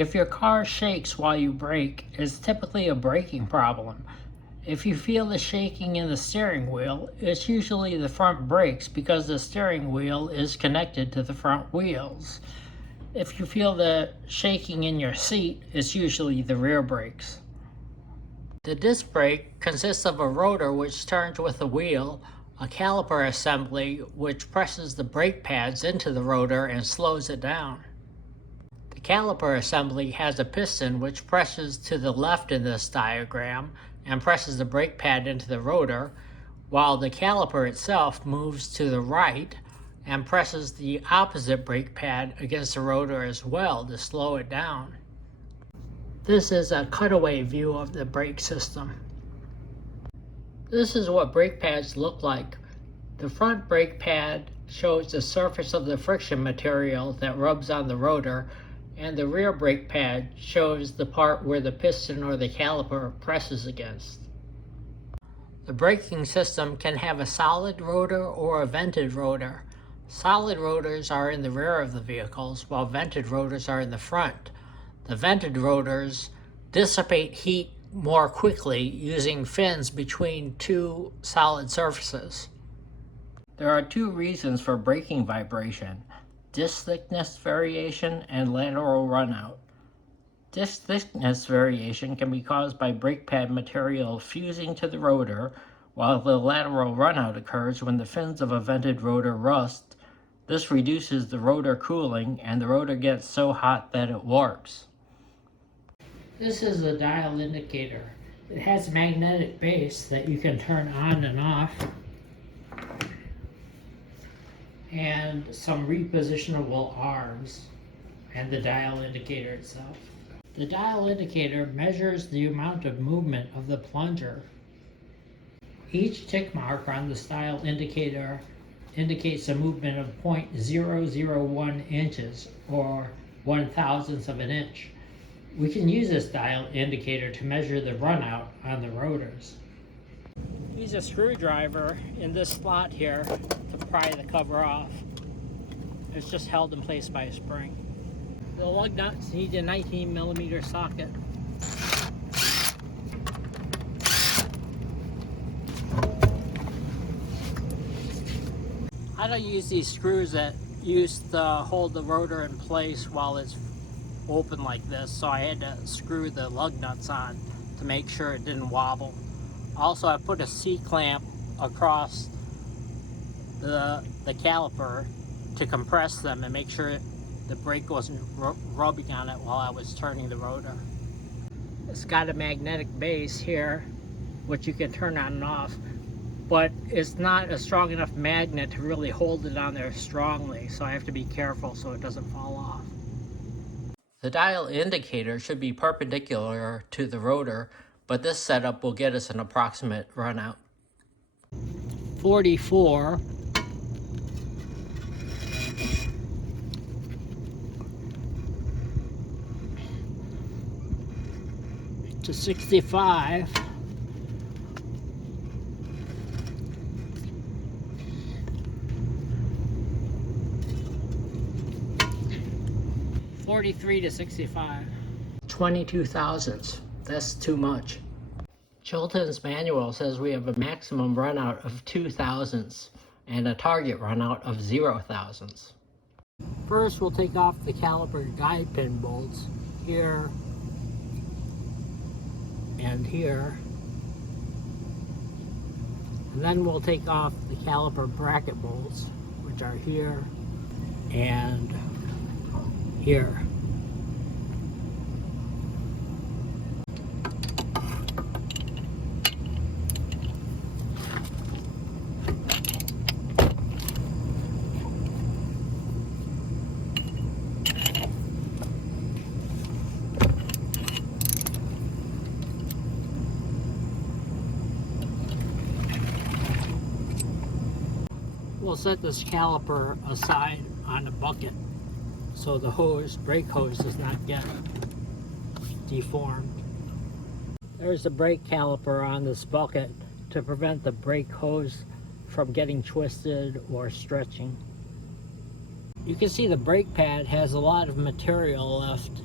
If your car shakes while you brake, it's typically a braking problem. If you feel the shaking in the steering wheel, it's usually the front brakes because the steering wheel is connected to the front wheels. If you feel the shaking in your seat, it's usually the rear brakes. The disc brake consists of a rotor which turns with the wheel, a caliper assembly which presses the brake pads into the rotor and slows it down. The caliper assembly has a piston which presses to the left in this diagram and presses the brake pad into the rotor, while the caliper itself moves to the right and presses the opposite brake pad against the rotor as well to slow it down. This is a cutaway view of the brake system. This is what brake pads look like. The front brake pad shows the surface of the friction material that rubs on the rotor, and the rear brake pad shows the part where the piston or the caliper presses against. The braking system can have a solid rotor or a vented rotor. Solid rotors are in the rear of the vehicles, while vented rotors are in the front. The vented rotors dissipate heat more quickly using fins between two solid surfaces. There are two reasons for braking vibration: disc thickness variation and lateral runout. Disc thickness variation can be caused by brake pad material fusing to the rotor, while the lateral runout occurs when the fins of a vented rotor rust. This reduces the rotor cooling and the rotor gets so hot that it warps. This is the dial indicator. It has a magnetic base that you can turn on and off, and some repositionable arms, and the dial indicator itself. The dial indicator measures the amount of movement of the plunger. Each tick mark on the dial indicator indicates a movement of 0.001 inches, or 1/1000th of an inch. We can use this dial indicator to measure the runout on the rotors. Use a screwdriver in this slot here to pry the cover off. It's just held in place by a spring. The lug nuts need a 19mm socket. I don't use these screws that used to hold the rotor in place while it's open like this, so I had to screw the lug nuts on to make sure it didn't wobble. Also, I put a C-clamp across the caliper to compress them and make sure the brake wasn't rubbing on it while I was turning the rotor. It's got a magnetic base here, which you can turn on and off, but it's not a strong enough magnet to really hold it on there strongly, so I have to be careful so it doesn't fall off. The dial indicator should be perpendicular to the rotor, but this setup will get us an approximate runout. 44 to 65. 43 to 65. 22 thousandths. That's too much. Chilton's manual says we have a maximum runout of 2 thousandths and a target runout of 0 thousandths. First, we'll take off the caliper guide pin bolts here and here. And then we'll take off the caliper bracket bolts, which are here and here. We'll set this caliper aside on a bucket so the hose, brake hose, does not get deformed. There's the brake caliper on this bucket to prevent the brake hose from getting twisted or stretching. You can see the brake pad has a lot of material left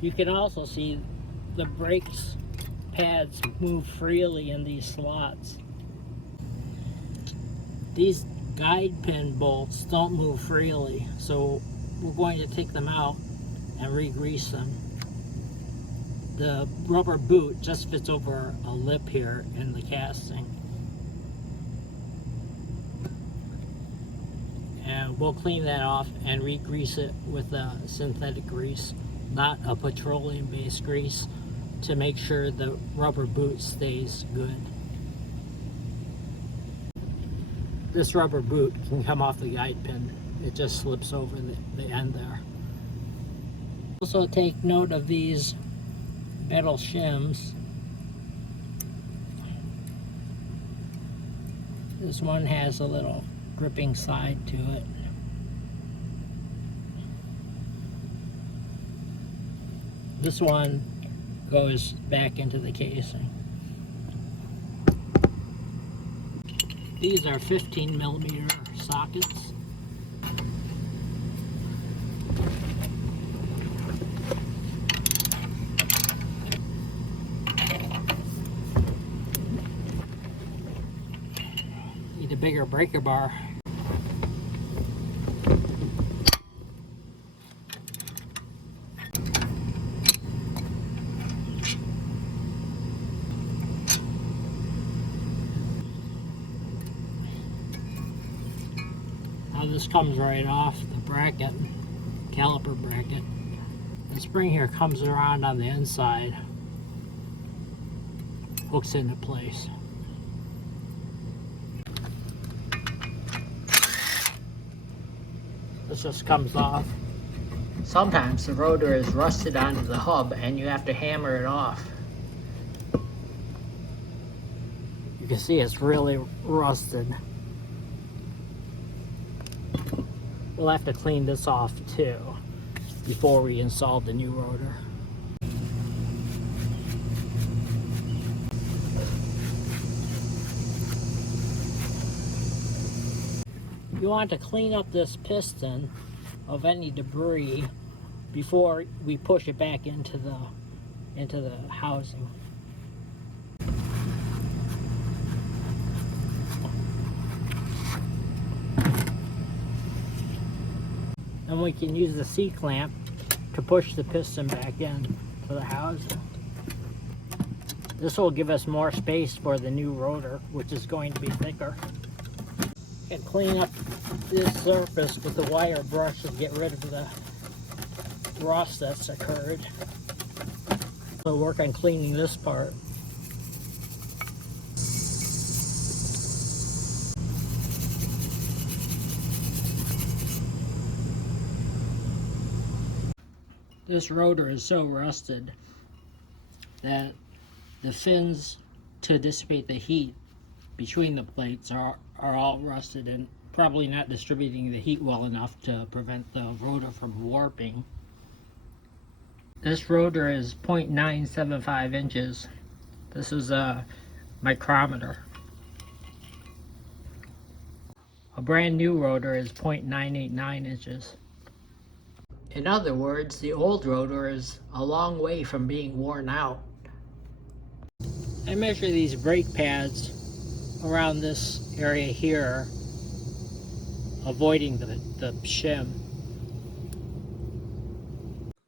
You can also see the brakes pads move freely in these slots. These guide pin bolts don't move freely, so we're going to take them out and re-grease them. The rubber boot just fits over a lip here in the casting. And we'll clean that off and re-grease it with a synthetic grease, not a petroleum-based grease, to make sure the rubber boot stays good. This rubber boot can come off the guide pin. It just slips over the end there. Also take note of these metal shims. This one has a little gripping side to it. This one goes back into the casing. These are 15mm sockets. Need a bigger breaker bar. Now this comes right off the bracket, caliper bracket. The spring here comes around on the inside, hooks into place. This just comes off. Sometimes the rotor is rusted onto the hub and you have to hammer it off. You can see it's really rusted. We'll have to clean this off too before we install the new rotor. You want to clean up this piston of any debris before we push it back into the housing. And we can use the C-clamp to push the piston back in to the housing. This will give us more space for the new rotor, which is going to be thicker. And clean up this surface with the wire brush and get rid of the rust that's occurred. So work on cleaning this part. This rotor is so rusted that the fins to dissipate the heat between the plates are all rusted and probably not distributing the heat well enough to prevent the rotor from warping. This rotor is 0.975 inches. This is a micrometer. A brand new rotor is 0.989 inches. In other words, the old rotor is a long way from being worn out. I measure these brake pads around this area here, avoiding the shim.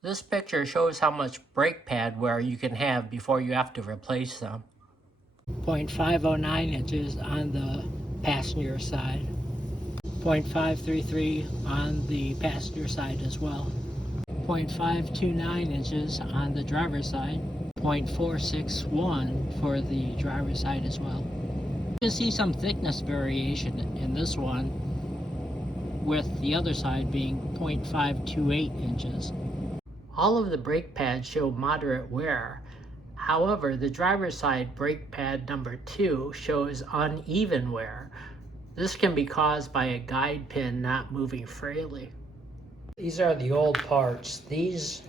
This picture shows how much brake pad wear you can have before you have to replace them. 0.509 inches on the passenger side. 0.533 on the passenger side as well. 0.529 inches on the driver's side. 0.461 for the driver's side as well. You can see some thickness variation in this one, with the other side being 0.528 inches. All of the brake pads show moderate wear. However, the driver's side brake pad number 2 shows uneven wear. This can be caused by a guide pin not moving freely. These are the old parts. These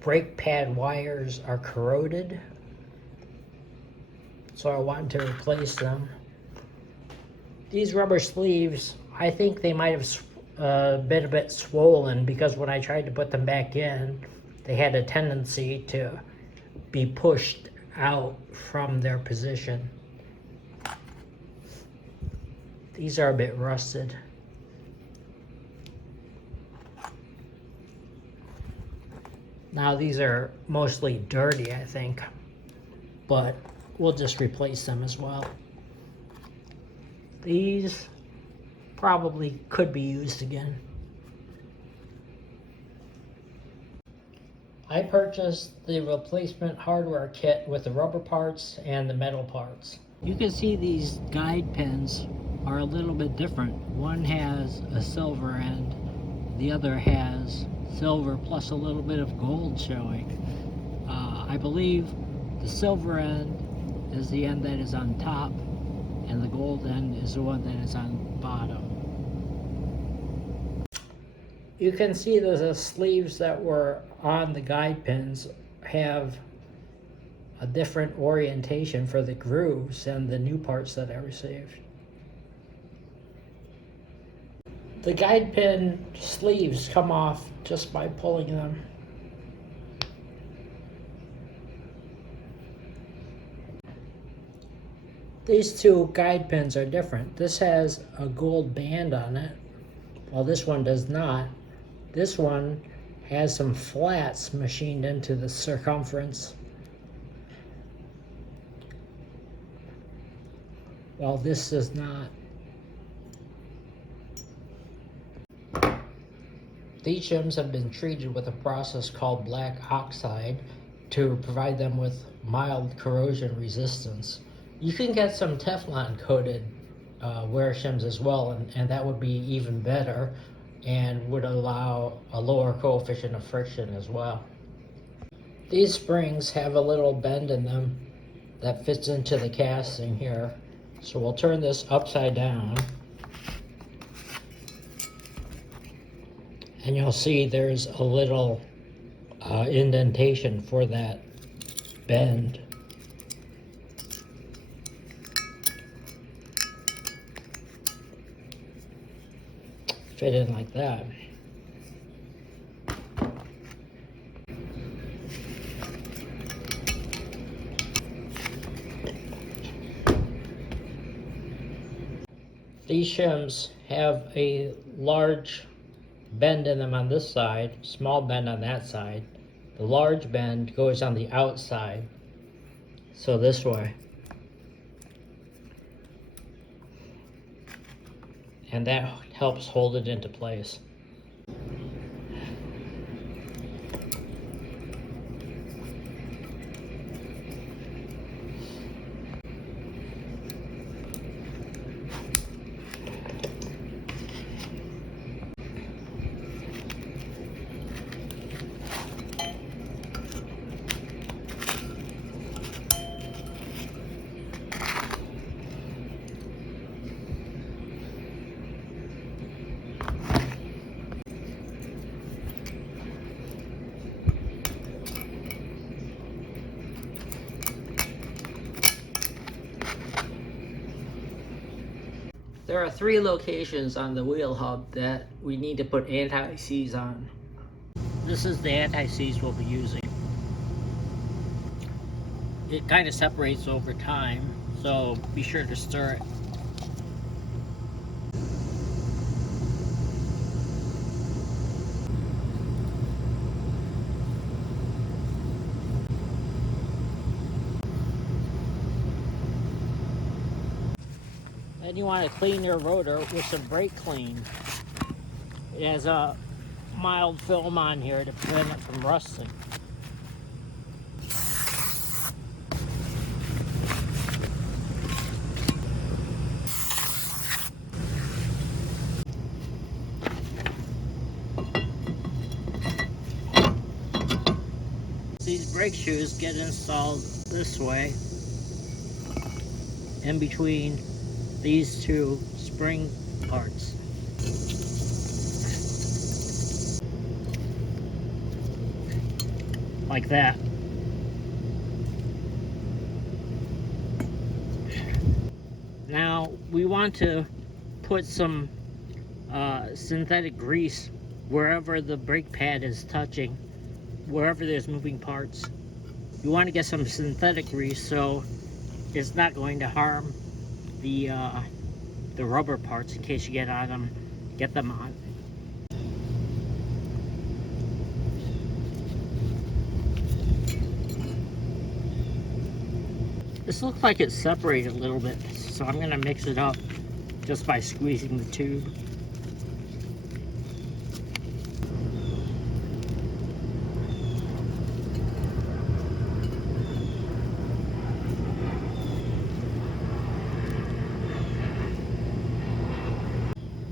brake pad wires are corroded, so I want to replace them. These rubber sleeves, I think they might have been a bit swollen because when I tried to put them back in, they had a tendency to be pushed out from their position. These are a bit rusted. Now these are mostly dirty, I think, but we'll just replace them as well. These probably could be used again. I purchased the replacement hardware kit with the rubber parts and the metal parts. You can see these guide pins are a little bit different. One has a silver end, the other has silver plus a little bit of gold showing. I believe the silver end is the end that is on top, and the gold end is the one that is on bottom. You can see that the sleeves that were on the guide pins have a different orientation for the grooves than the new parts that I received. The guide pin sleeves come off just by pulling them. These two guide pins are different. This has a gold band on it, while this one does not. This one has some flats machined into the circumference, while this does not. These shims have been treated with a process called black oxide to provide them with mild corrosion resistance. You can get some Teflon coated wear shims as well, and that would be even better and would allow a lower coefficient of friction as well. These springs have a little bend in them that fits into the casting here. So we'll turn this upside down, and you'll see there's a little indentation for that bend. Fit in like that. These shims have a large bend in them on this side, small bend on that side. The large bend goes on the outside, so this way. And that helps hold it into place. There are 3 locations on the wheel hub that we need to put anti-seize on. This is the anti-seize we'll be using. It kind of separates over time, so be sure to stir it. Then you want to clean your rotor with some brake clean. It has a mild film on here to prevent it from rusting. These brake shoes get installed this way, in between these 2 spring parts. Like that. Now we want to put some synthetic grease wherever the brake pad is touching wherever there's moving parts. You want to get some synthetic grease so it's not going to harm the rubber parts in case you get them on. This looks like it's separated a little bit, so I'm going to mix it up just by squeezing the tube.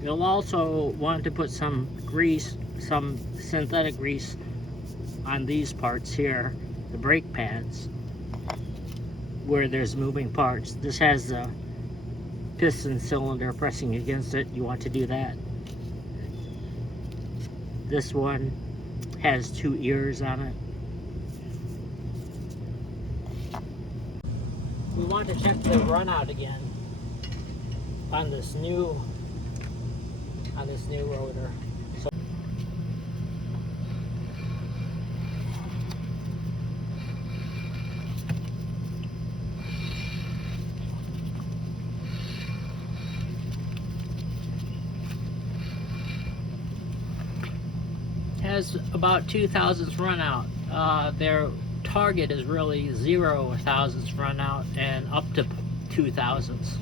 You'll also want to put some grease, some synthetic grease on these parts here, the brake pads, where there's moving parts. This has the piston cylinder pressing against it. You want to do that. This one has 2 ears on it. We want to check the runout again on this new rotor. So has about 2 thousandths runout. Their target is really 0 thousandths runout and up to 2 thousandths.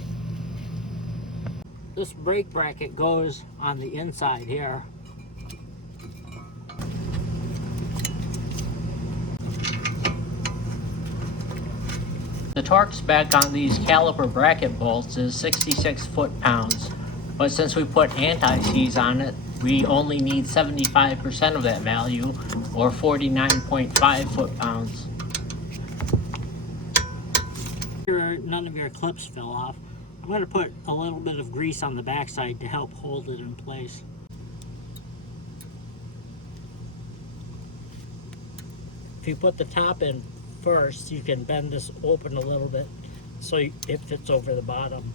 This brake bracket goes on the inside here. The torque spec on these caliper bracket bolts is 66 foot-pounds, but since we put anti-seize on it, we only need 75% of that value, or 49.5 foot-pounds. None of your clips fell off. I'm going to put a little bit of grease on the backside to help hold it in place. If you put the top in first, you can bend this open a little bit so it fits over the bottom.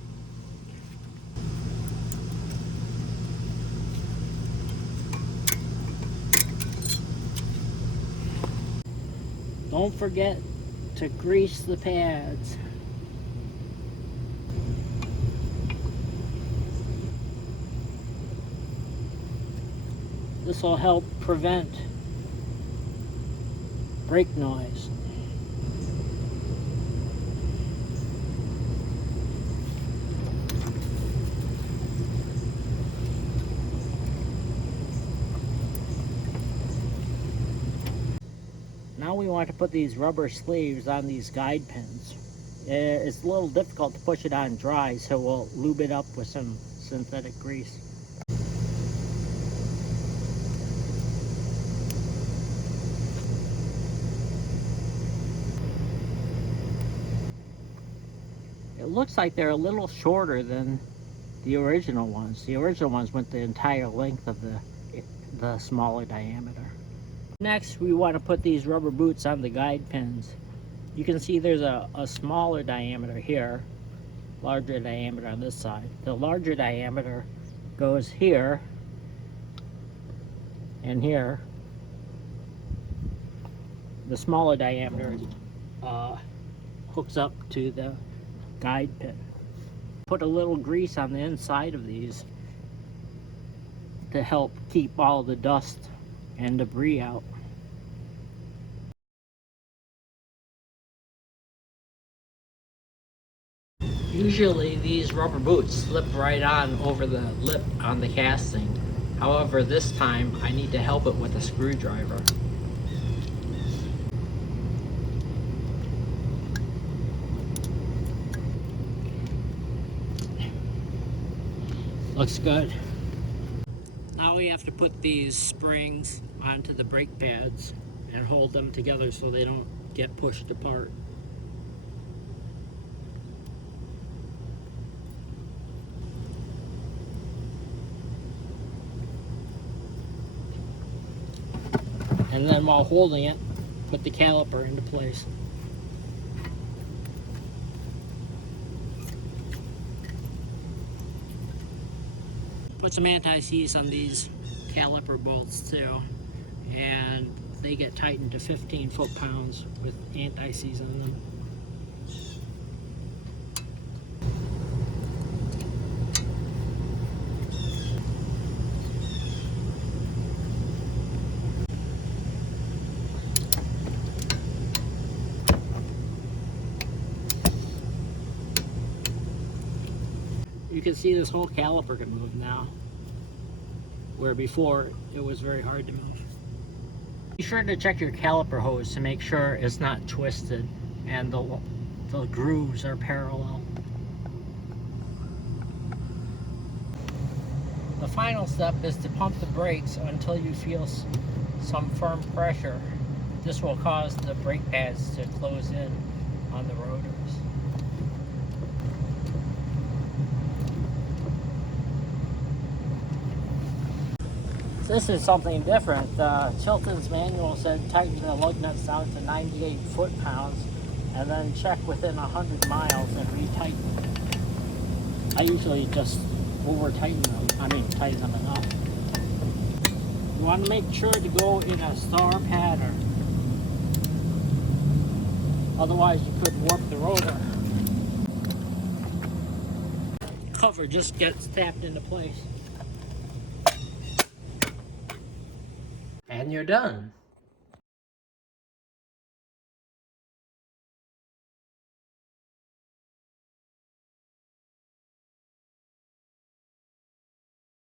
Don't forget to grease the pads. This will help prevent brake noise. Now we want to put these rubber sleeves on these guide pins. It's a little difficult to push it on dry, so we'll lube it up with some synthetic grease. It looks like they're a little shorter than the original ones. The original ones went the entire length of the smaller diameter. Next, we want to put these rubber boots on the guide pins. You can see there's a smaller diameter here, larger diameter on this side. The larger diameter goes here and here. The smaller diameter hooks up to the guide pin. Put a little grease on the inside of these to help keep all the dust and debris out. Usually these rubber boots slip right on over the lip on the casting. However, this time I need to help it with a screwdriver. Looks good. Now we have to put these springs onto the brake pads and hold them together so they don't get pushed apart. And then while holding it, put the caliper into place. Put some anti-seize on these caliper bolts too, and They get tightened to 15 foot-pounds with anti-seize on them. You can see this whole caliper can move now, where before it was very hard to move. Be sure to check your caliper hose to make sure it's not twisted and the grooves are parallel. The final step is to pump the brakes until you feel some firm pressure. This will cause the brake pads to close in on the rotors. This is something different. Chilton's manual said tighten the lug nuts down to 98 foot-pounds and then check within 100 miles and retighten. I usually just over-tighten them, tighten them enough. You want to make sure to go in a star pattern. Otherwise you could warp the rotor. Cover just gets tapped into place. And you're done.